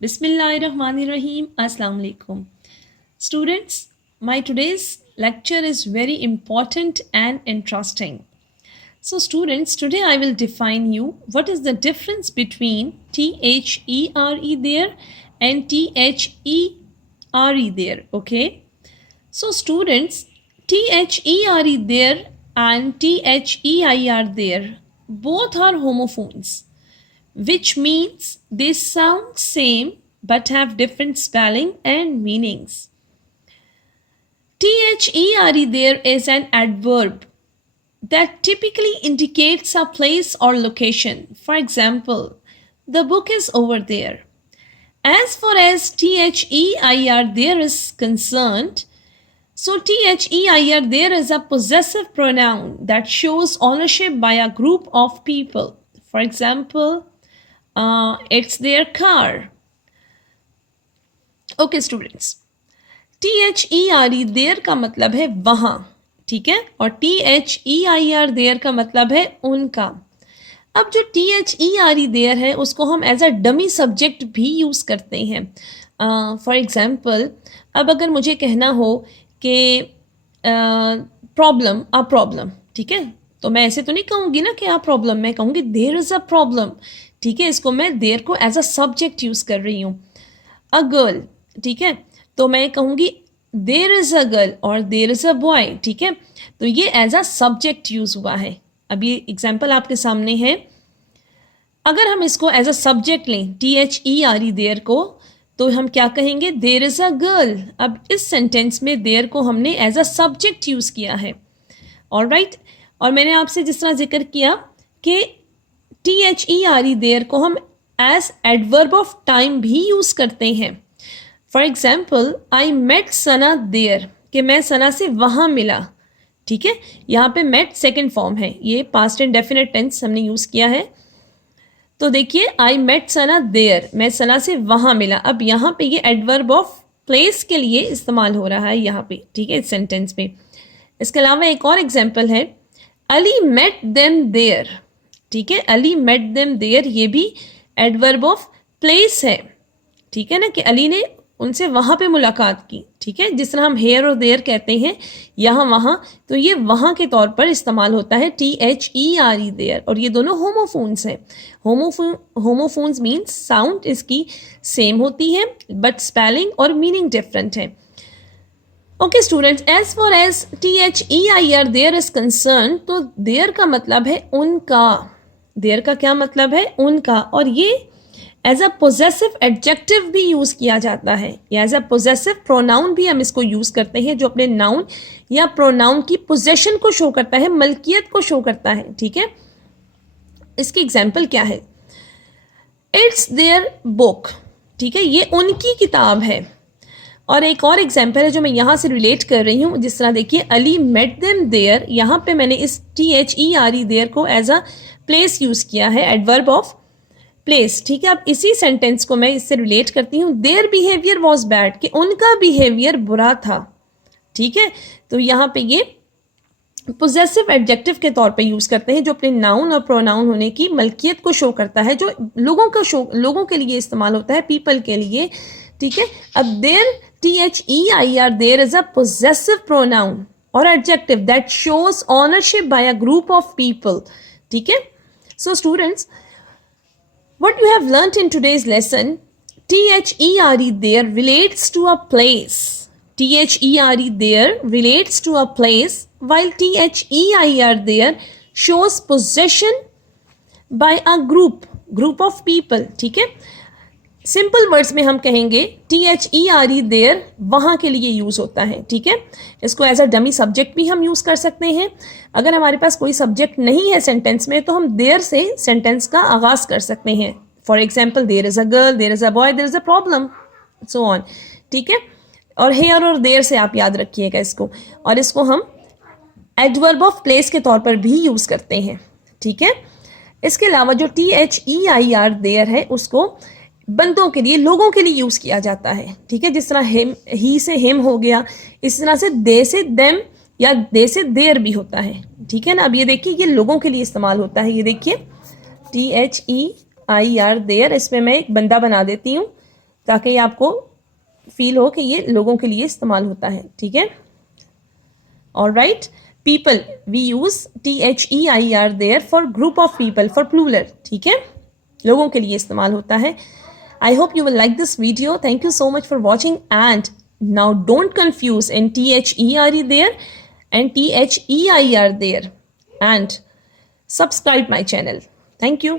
Bismillahirrahmanirrahim. Assalamu alaikum. Students, my today's lecture is very important and interesting. So students, today I will define you what is the difference between THERE there and THERE there, okay? So students, THERE there and THEIR there, both are homophones, which means they sound same but have different spelling and meanings. THERE there is an adverb that typically indicates a place or location. For example, the book is over there. As far as THEIR there is concerned, so THEIR there is a possessive pronoun that shows ownership by a group of people. For example, it's their car. Okay students, THERE there का मतलब है वहाँ, ठीक है, और THEIR there का मतलब है उनका. अब जो THERE there है उसको हम एज अ डमी सब्जेक्ट भी यूज़ करते हैं. फॉर एग्जाम्पल, अब अगर मुझे कहना हो कि प्रॉब्लम, ठीक है, तो मैं ऐसे तो नहीं कहूँगी ना कि प्रॉब्लम, मैं कहूँगी देयर इज़ अ प्रॉब्लम, ठीक है. इसको मैं देयर को एज अ सब्जेक्ट यूज़ कर रही हूँ. अ गर्ल, ठीक है, तो मैं कहूँगी देयर इज़ अ गर्ल और देयर इज़ अ बॉय, ठीक है. तो ये एज अ सब्जेक्ट यूज़ हुआ है. अब ये एग्जाम्पल आपके सामने है. अगर हम इसको एज अ सब्जेक्ट लें THERE देयर को, तो हम क्या कहेंगे, देयर इज़ अ गर्ल. अब इस सेंटेंस में देयर को हमने एज अ सब्जेक्ट यूज़ किया है. ऑलराइट, और मैंने आपसे जिस तरह जिक्र किया कि THERE देयर को हम एज एडवर्ब ऑफ टाइम भी यूज़ करते हैं. For example, I met Sana there, कि मैं सना से वहाँ मिला, ठीक है. यहाँ पे मेट सेकेंड फॉर्म है, ये पास्ट एंड डेफिनेट टेंस हमने यूज़ किया है. तो देखिए, आई मेट सना देयर, मैं सना से वहाँ मिला. अब यहाँ पे ये एडवर्ब ऑफ प्लेस के लिए इस्तेमाल हो रहा है यहाँ पे, ठीक है, इस सेंटेंस में. इसके अलावा एक और एग्जाम्पल है, अली मेट देम देयर, ठीक है. अली मेट देम देयर ये भी एडवर्ब ऑफ प्लेस है, ठीक है ना, कि अली ने उनसे वहाँ पे मुलाकात की, ठीक है. जिस तरह हम हेयर और देयर कहते हैं यहाँ वहाँ, तो ये वहाँ के तौर पर इस्तेमाल होता है THERE देयर. और ये दोनों होमोफोन्स हैं. होमोफोन्स मीन्स साउंड इसकी सेम होती है बट स्पेलिंग और मीनिंग डिफरेंट है. Okay students, as far as THEIR their is concern, तो देयर का मतलब है उनका. देयर का क्या मतलब है, उनका. और ये एज अ पोजेसिव एडजेक्टिव भी यूज़ किया जाता है, या एज अ पोजेसिव प्रोनाउन भी हम इसको यूज़ करते हैं, जो अपने नाउन या प्रोनाउन की पोजेशन को शो करता है, मलकियत को शो करता है, ठीक है. इसकी एग्जाम्पल क्या है, इट्स देयर बुक, ठीक है, ये उनकी किताब है. और एक और एग्जाम्पल है जो मैं यहाँ से रिलेट कर रही हूँ. जिस तरह देखिए, अली मेट देम देयर, यहाँ पे मैंने इस THERE देयर को एज अ प्लेस यूज़ किया है, एडवर्ब ऑफ प्लेस, ठीक है. अब इसी सेंटेंस को मैं इससे रिलेट करती हूँ, देयर बिहेवियर वॉज बैड, कि उनका बिहेवियर बुरा था, ठीक है. तो यहाँ पे ये पोजेसिव एडजेक्टिव के तौर पे यूज़ करते हैं, जो अपने नाउन और प्रोनाउन होने की मलकियत को शो करता है, जो लोगों के लिए इस्तेमाल होता है, पीपल के लिए, ठीक है. अब their THEIR their is a possessive pronoun और adjective that shows ownership by a group of people, ठीक है. So students, what you have learnt in today's lesson, THERE there relates to a place. THERE there relates to a place, while THEIR there shows possession by a group of people, ठीक है. Simple words में हम कहेंगे THERE there वहाँ के लिए use होता है, ठीक है. इसको एज अ डमी सब्जेक्ट भी हम यूज़ कर सकते हैं. अगर हमारे पास कोई सब्जेक्ट नहीं है सेंटेंस में, तो हम देयर से सेंटेंस का आगाज़ कर सकते हैं. For example, there is a girl, there is a boy, there is a problem, so on, ठीक है. और हेयर और देयर से आप याद रखिएगा इसको. और इसको हम एडवर्ब ऑफ प्लेस के तौर पर भी यूज़ करते हैं, ठीक है. इसके अलावा जो THEIR देयर है उसको बंदों के लिए, लोगों के लिए यूज़ किया जाता है, ठीक है. जिस तरह हिम, ही से हिम हो गया, इस तरह से दे से देम या दे से देर भी होता है, ठीक है ना. अब ये देखिए, ये लोगों के लिए इस्तेमाल होता है. ये देखिए THEIR देयर, इसमें मैं एक बंदा बना देती हूँ, ताकि आपको फील हो कि ये लोगों के लिए इस्तेमाल होता है, ठीक है। Alright, people we use THEIR their for group of people, for plural, ठीक है, लोगों के लिए इस्तेमाल होता है। I hope you will like this video. Thank you so much for watching, and now don't confuse in THERE there and THEIR there, and subscribe my channel. Thank you.